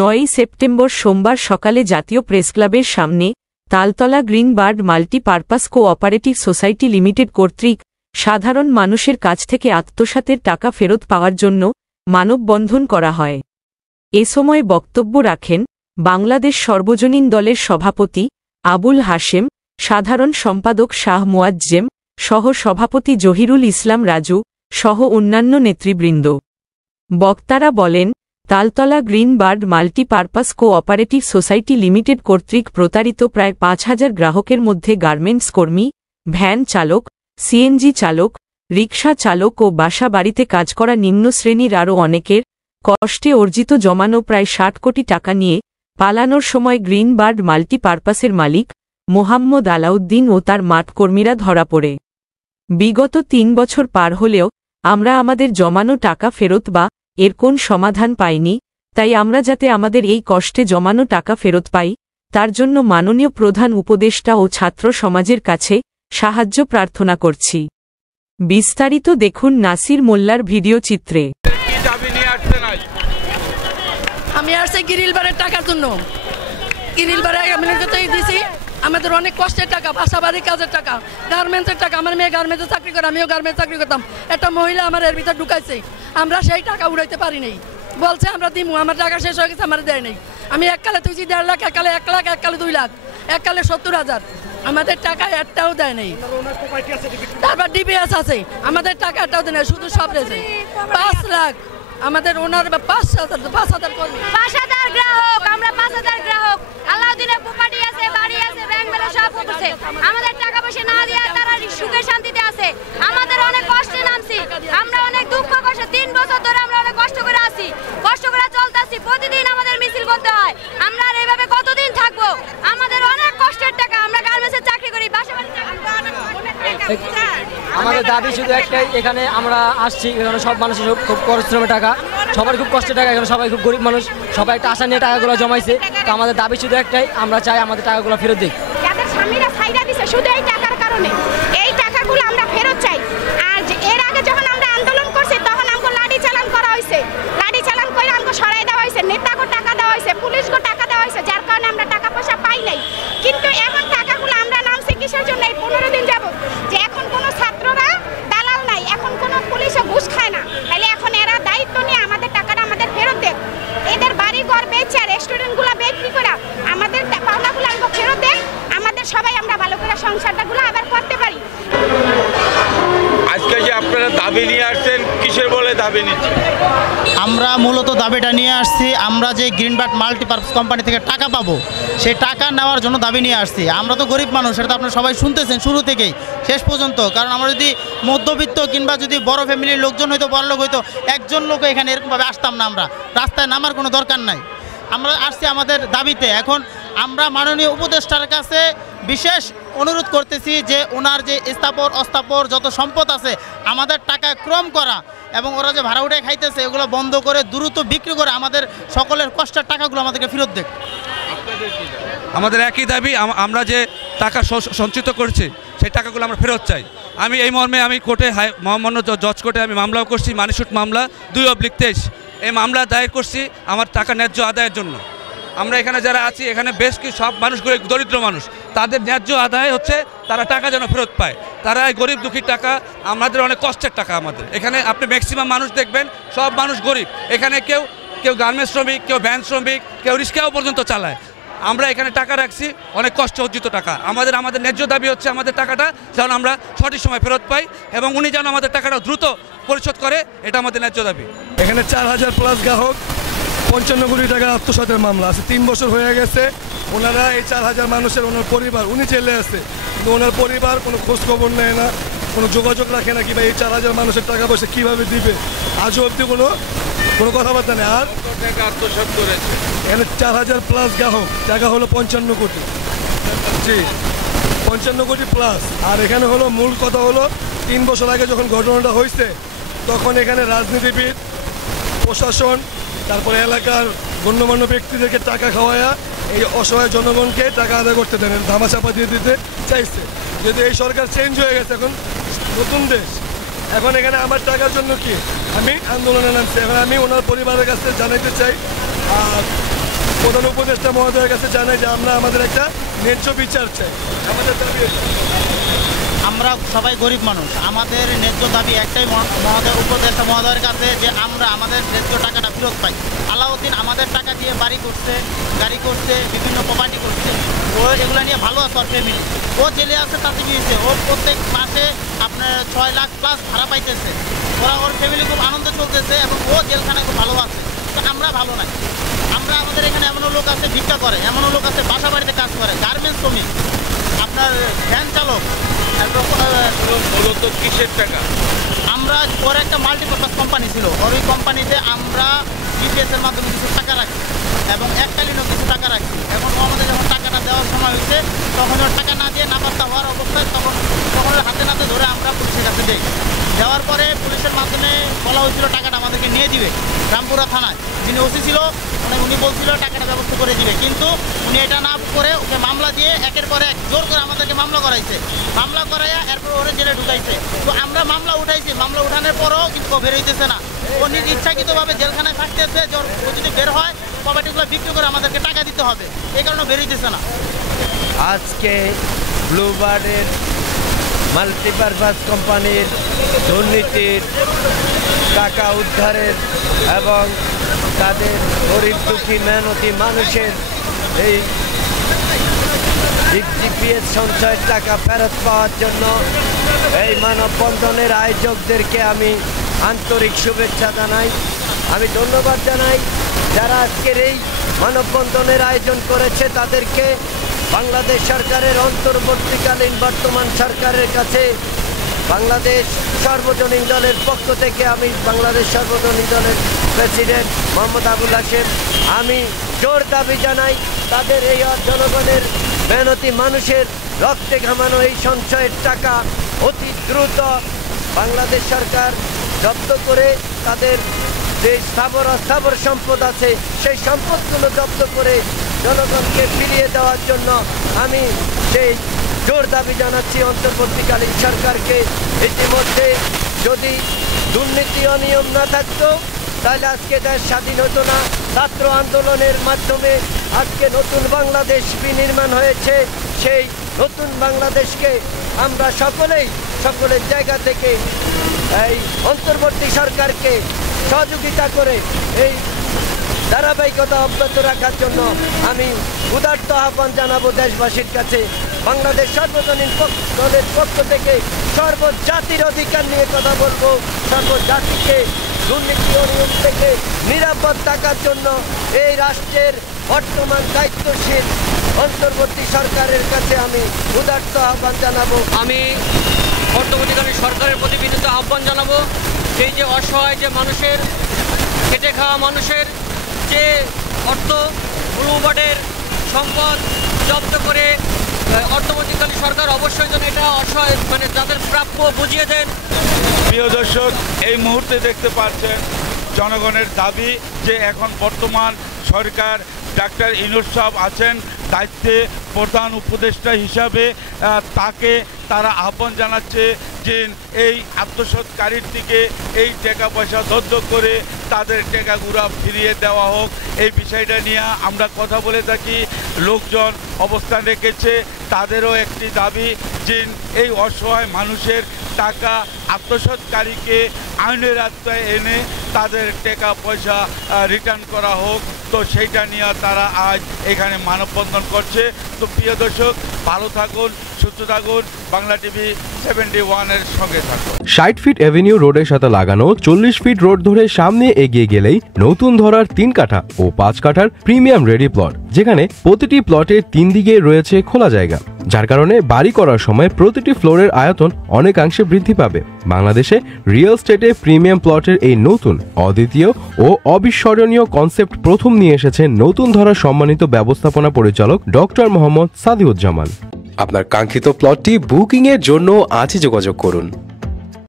9 September সোমবার সকালে জাতীয় প্রেসক্লাবের সামনে Taltala green bird multipurpose cooperative society limited কর্তৃক সাধারণ মানুষের কাছ থেকে আত্মসাতের টাকা ফেরত পাওয়ার জন্য মানববন্ধন করা হয়। এ সময় বক্তব্য রাখেন বাংলাদেশ সর্বজনীন দলের সভাপতি আবুল হাশেম, সাধারণ সম্পাদক শাহ মুয়াজ্জেম, সহ সভাপতি জহিরুল ইসলাম রাজু সহ অন্যান্য নেতৃবৃন্দ। বক্তারা বলেন, Taltala green bird multipurpose cooperative society limited কর্তৃক প্রতারিত প্রায় ৫,০০০ গ্রাহকের মধ্যে গার্মেন্টস কর্মী, ভ্যান চালক, সিএনজি চালক, রিকশা চালক ও বাসা বাড়িতে কাজ করা নিম্ন শ্রেণীর আরও অনেকের কষ্টে অর্জিত জমানো প্রায় ৬০ কোটি টাকা নিয়ে পালানোর সময় গ্রিন বার্ড মাল্টিপারপাসের মালিক মোহাম্মদ আলাউদ্দিন ও তার মাঠকর্মীরা ধরা পড়ে। বিগত ৩ বছর পার হলেও আমরা আমাদের জমানো টাকা ফেরত বা এর কোন সমাধান পাইনি। তাই আমরা যাতে আমাদের এই কষ্টে জমানো টাকা ফেরত পাই, তার জন্য মাননীয় প্রধান উপদেষ্টা ও ছাত্র সমাজের কাছে সাহায্য প্রার্থনা করছি। বিস্তারিত দেখুন নাসির মোল্লার ভিডিও চিত্রে। আমি আসছি গ্রিলবারের টাকার জন্য। গ্রিলবারে আমি দিয়েছি আমাদের অনেক কষ্টের টাকা, বাসা বাড়ির কাজের টাকা, গার্মেন্টসের টাকা। আমার মেয়ে গার্মেন্টসে চাকরি করে, আমিও গার্মেন্টস চাকরি করতাম। একটা মহিলা আমার এর ভিতরে ঢুকাইছে, আমরা সেই টাকা উড়াইতে পারি নাই। বলছে আমরা দিমু, আমার টাকা শেষ হয়ে গেছে, আমার দেয় নেই। আমি এককালে তুইছি 1.5 লাখ, এককালে 1 লাখ, এককালে 2 লাখ, এককালে 70,000। আমাদের টাকা একটাও দেয় নেই। তারপর ডিবিএস আছে, আমাদের টাকা একটাও দেয় না, শুধু সব রয়েছে 5 লাখ। আমাদের ওনার 5,000 গ্রাহক, আমরা 5,000 গ্রাহক। আলাউদ্দিনের প্রপার্টি আছে, বাড়ি আছে, ব্যাংক ব্যালেন্স সব আছে। আমাদের টাকা পয়সা না দিয়ে তারা সুখে শান্তিতে আছে। আমাদের অনেক কষ্টে নামছি, আমরা অনেক দুঃখ কষ্ট। 3 বছর ধরে আমরা অনেক কষ্ট করে আছি, কষ্ট করে চলতেছি। প্রতিদিন আমাদের মিছিল করতে হয়। আমরা আর এইভাবে কতদিন থাকবো? আমাদের অনেক কষ্টের টাকা, আমরা গার্মেন্টসে চাকরি করি, বাসা বাড়িতে আমাদের দাবি শুধু একটাই, এখানে আমরা আসছি, এখানে সব মানুষের খুব পরিশ্রমের টাকা, সবার খুব কষ্টের টাকা। এখানে সবাই খুব গরিব মানুষ, সবাই একটা আশা নিয়ে টাকাগুলো জমাইছে। তো আমাদের দাবি শুধু একটাই, আমরা চাই আমাদের টাকাগুলো ফেরত দিক। যাদের স্বামীরা ছাইরা দিছে শুধু এই টাকার কারণে, এই টাকাগুলো আমরা ফেরত চাই। আর এর আগে যখন আমরা আন্দোলন করছি তখন আমাকে লাঠি চালান করা হয়েছে, লাঠি চালান করে আমাকে সরাই দেওয়া হয়েছে, নেতাকে টাকা দেওয়া হয়েছে, পুলিশকে টাকা দেওয়া হয়েছে, যার কারণে আমরা টাকা পয়সা পাই নাই। কিন্তু এখন টাকাগুলো আমরা নামছি কিসের জন্য? এই 15 দিন যাবত যে এখন কোনো ছাত্ররা দালাল নাই, এখন কোনো পুলিশে ঘুষ খায় না। তাহলে এখন এরা দায়িত্ব নিয়ে আমাদের টাকাটা আমাদের ফেরত দেন। এদের বাড়ি ঘর বেচে, রেস্টুরেন্টগুলো বিক্রি করে আমাদের পাওনাগুলো আমাকে ফেরত দেন। আমাদের সবাই আমরা ভালো করে সংসারটাগুলো আবার করতে পারি। আজকে যে আপনারা দাবি নিয়ে আসছেন, কিসের বলে দাবি নিচ্ছেন? আমরা মূলত দাবিটা নিয়ে আসছি, আমরা যে গ্রিন বার্ড মাল্টিপারপাস কোম্পানি থেকে টাকা পাবো, সেই টাকা নেওয়ার জন্য দাবি নিয়ে আসছি। আমরা তো গরিব মানুষ, সেটা তো আপনারা সবাই শুনতেছেন শুরু থেকেই শেষ পর্যন্ত। কারণ আমরা যদি মধ্যবিত্ত কিংবা যদি বড় ফ্যামিলির লোকজন হইতো, বড় লোক হইতো, একজন লোক এখানে এরকমভাবে আসতাম না। আমরা রাস্তায় নামার কোনো দরকার নাই। আমরা আসছি আমাদের দাবিতে। এখন আমরা মাননীয় উপদেষ্টার কাছে বিশেষ অনুরোধ করতেছি যে ওনার যে স্থাপর অস্থাপর যত সম্পদ আছে আমাদের টাকা ক্রম করা, এবং ওরা যে ভাড়া উঠে খাইতেছে এগুলো বন্ধ করে দ্রুত বিক্রি করে আমাদের সকলের কষ্টের টাকাগুলো আমাদেরকে ফেরত দেখ। আমাদের একই দাবি, আমরা যে টাকা সঞ্চিত করছি সেই টাকাগুলো আমরা ফেরত চাই। আমি এই মর্মে আমি কোর্টে মহামান্য জজ কোর্টে আমি মামলাও করছি, মানিশুট মামলা 2/23। এই মামলা দায়ের করছি আমার টাকা ন্যায্য আদায়ের জন্য। আমরা এখানে যারা আছি, এখানে বেশ কিছু সব মানুষগুলো দরিদ্র মানুষ, তাদের ন্যায্য আদায় হচ্ছে তারা টাকা যেন ফেরত পায়। তারা এই গরিব দুঃখীর টাকা, আমাদের অনেক কষ্টের টাকা। আমাদের এখানে আপনি ম্যাক্সিমাম মানুষ দেখবেন সব মানুষ গরিব। এখানে কেউ গার্মেন্টস শ্রমিক, কেউ ভ্যান শ্রমিক, কেউ রিক্সাও পর্যন্ত চালায়। আমরা এখানে টাকা রাখছি, অনেক কষ্ট অর্জিত টাকা। আমাদের ন্যায্য দাবি হচ্ছে আমাদের টাকাটা যেন আমরা সঠিক সময় ফেরত পাই, এবং উনি যেন আমাদের টাকাটা দ্রুত পরিশোধ করে, এটা আমাদের ন্যায্য দাবি। এখানে 4,000+ গ্রাহক, 55 কোটি টাকা আত্মসাতের মামলা আছে। 3 বছর হয়ে গেছে। ওনারা এই 4,000 মানুষের, ওনার পরিবার, উনি জেলে আছে, কিন্তু ওনার পরিবার কোনো খোঁজ খবর নেয় না, কোনো যোগাযোগ রাখে না, কিংবা এই 4,000 মানুষের টাকা পয়সা কীভাবে দিবে আজও অবধি কোনো কথাবার্তা নেই। আর টাকা আত্মসাৎ করেছে এখানে 4,000+ গ্রাহক, টাকা হলো 55 কোটি। জি, 55 কোটি প্লাস। আর এখানে হলো মূল কথা হলো 3 বছর আগে যখন ঘটনাটা হয়েছে তখন এখানে রাজনীতিবিদ, প্রশাসন, তারপরে এলাকার গণ্যমান্য ব্যক্তিদেরকে টাকা খাওয়ায়া এই অসহায় জনগণকে টাকা আদায় করতে দেন, ধামাচাপা দিয়ে দিতে চাইছে। যদি এই সরকার চেঞ্জ হয়ে গেছে, এখন নতুন দেশ, এখন এখানে আমার টাকার জন্য কি আমি আন্দোলনে নামছি। এখন আমি ওনার পরিবারের কাছে জানাইতে চাই, প্রধান উপদেষ্টা মহোদয়ের কাছে জানাই যে আমরা আমাদের একটা ন্যায্য বিচার চাই। আমাদের দাবি এটা। আমরা সবাই গরিব মানুষ, আমাদের ন্যায্য দাবি একটাই মহোদয় উপদেষ্টা মহোদয়ের কাছে যে আমরা আমাদের ন্যায্য টাকাটা ফেরত পাই। আলাউদ্দিন আমাদের টাকা দিয়ে বাড়ি করছে, গাড়ি করছে, বিভিন্ন প্রপার্টি করছে, ও এগুলো নিয়ে ভালো আছে। ওর ফ্যামিলি, ও জেলে আছে, তাতে কি হয়েছে? ও প্রত্যেক মাসে আপনার 6 লাখ প্লাস ভাড়া পাইতেছে। ওর ফ্যামিলি খুব আনন্দ চলতেছে এবং ও জেলখানায় খুব ভালো আছে। তো আমরা ভালো নাই। আমরা আমাদের এখানে এমনও লোক আছে ভিক্ষা করে, এমনও লোক আছে বাসা বাড়িতে কাজ করে, গার্মেন্টস শ্রমিক, আপনার ভ্যান চালক। মূলত কিসের টাকা? আমরা ওর একটা মাল্টিপারপাস কোম্পানি ছিল, ওর ওই কোম্পানিতে আমরা জিপিএসের মাধ্যমে কিছু টাকা রাখি এবং এককালীনও কিছু টাকা রাখি। এবং আমাদের যখন টাকাটা দেওয়ার সময় হয়েছে তখন ওর টাকা না দিয়ে নাপাত্তা হওয়ার অবস্থায় তখন ওর হাতে নাতে ধরে আমরা পুলিশের কাছে দিই। দেওয়ার পরে পুলিশের মাধ্যমে বলা হয়েছিল টাকাটা আমাদেরকে নিয়ে দিবে। রামপুরা থানায় যিনি ওসি ছিল উনি বলছিল টাকাটা ব্যবস্থা করে দিবে, কিন্তু উনি এটা না করে ওকে মামলা দিয়ে একের পর এক জোর করে আমাদেরকে মামলা করাইছে। মামলা করাইয়া এরপর ওরে জেলে ঢুকাইছে। তো আমরা মামলা উঠাইছি, মামলা উঠানোর পরও কিন্তু ও বের হইতেছে না। ও নিজ ইচ্ছাকৃতভাবে জেলখানায় থাকতেছে যে ও যদি বের হয় প্রপার্টিগুলো বিক্রি করে আমাদেরকে টাকা দিতে হবে, এই কারণে বের হইতেছে না। আজকে ব্লুবার্ডের মাল্টিপারপাস কোম্পানির দুর্নীতির টাকা উদ্ধারের এবং তাদের গরিব দুঃখী মেহনতি মানুষের এই জিপিএস সঞ্চয়ের টাকা ফেরত পাওয়ার জন্য এই মানববন্ধনের আয়োজকদেরকে আমি আন্তরিক শুভেচ্ছা জানাই। আমি ধন্যবাদ জানাই যারা আজকের এই মানববন্ধনের আয়োজন করেছে তাদেরকে। বাংলাদেশ সরকারের অন্তর্বর্তীকালীন বর্তমান সরকারের কাছে বাংলাদেশ সর্বজনীন দলের পক্ষ থেকে আমি বাংলাদেশ সর্বজনীন দলের প্রেসিডেন্ট মোহাম্মদ আবুল হাশেম আমি জোর দাবি জানাই তাদের এই জনগণের মেহনতি মানুষের রক্তে ঘামানো এই সঞ্চয়ের টাকা অতি দ্রুত বাংলাদেশ সরকার জব্দ করে তাদের যে স্থাবর সম্পদ আছে সেই সম্পদগুলো জব্দ করে জনগণকে ফিরিয়ে দেওয়ার জন্য আমি সেই জোর দাবি জানাচ্ছি অন্তর্বর্তীকালীন সরকারকে। ইতিমধ্যে যদি দুর্নীতি অনিয়ম না থাকতো তাহলে আজকে দেশ স্বাধীন হতো না। ছাত্র আন্দোলনের মাধ্যমে আজকে নতুন বাংলাদেশ বিনির্মাণ হয়েছে। সেই নতুন বাংলাদেশকে আমরা সকলের জায়গা থেকে এই অন্তর্বর্তী সরকারকে সহযোগিতা করে এই ধারাবাহিকতা অব্যাহত রাখার জন্য আমি উদাত্ত আহ্বান জানাবো দেশবাসীর কাছে। বাংলাদেশ সর্বজনীন দলের পক্ষ থেকে সর্বজাতির অধিকার নিয়ে কথা বলবো। সর্বজাতিকে দুর্নীতি অনিয়ম থেকে নিরাপদ থাকার জন্য এই রাষ্ট্রের বর্তমান দায়িত্বশীল অন্তর্বর্তী সরকারের কাছে আমি উদাত্ত আহ্বান জানাবো। আমি অন্তর্বর্তীকালীন সরকারের প্রতি বিনীত আহ্বান জানাবো, সেই যে অসহায় যে মানুষের খেটে খাওয়া মানুষের যে অর্থ ব্লুবার্ডের সম্পদ জব্দ করে অন্তর্বর্তীকালীন সরকার অবশ্যই যেন এটা অসহায় মানে যাদের প্রাপ্য বুঝিয়ে দেন। প্রিয় দর্শক, এই মুহূর্তে দেখতে পাচ্ছেন জনগণের দাবি যে এখন বর্তমান সরকার ডাক্তার ইউনূস সাহেব আছেন দায়িত্বে প্রধান উপদেষ্টা হিসাবে, তাকে তারা আহ্বান জানাচ্ছে যে এই আত্মসৎকারীর দিকে এই টাকা পয়সা জব্দ করে তাদের টাকাগুলো ফিরিয়ে দেওয়া হোক। এই বিষয়টা নিয়ে আমরা কথা বলে থাকি, লোকজন অবস্থান রেখেছে। তাদেরও একটি দাবি যে এই অসহায় মানুষের টাকা আত্মসৎকারীকে আইনের আওতায় এনে তাদের টাকা পয়সা রিটার্ন করা হোক। তো সেইটা নিয়ে তারা আজ এখানে মানববন্ধন করছে। তো প্রিয় দর্শক, ভালো থাকুন, সুস্থ থাকুন, বাংলা টিভি 71-এর সঙ্গে থাকুন। 60 ফিট এভিনিউ রোডের সাথে লাগানো 40 ফিট রোড ধরে সামনে এগিয়ে গেলেই নতুন ধরার 3 কাঠা ও 5 কাঠার প্রিমিয়াম রেডি প্লট, যেখানে প্রতিটি প্লটের 3 দিকে রয়েছে খোলা জায়গা, যার কারণে বাড়ি করার সময় প্রতিটি ফ্লোরের আয়তন অনেকাংশে বৃদ্ধি পাবে। বাংলাদেশে রিয়েল এস্টেটে প্রিমিয়াম প্লটের এই নতুন অদ্বিতীয় ও অবিস্মরণীয় কনসেপ্ট প্রথম নিয়ে এসেছে নতুন ধরা সম্মানিত ব্যবস্থাপনা পরিচালক ডক্টর মোহাম্মদ সাদিউজ্জামান। আপনার কাঙ্ক্ষিত প্লটটি বুকিং এর জন্য আজই যোগাযোগ করুন।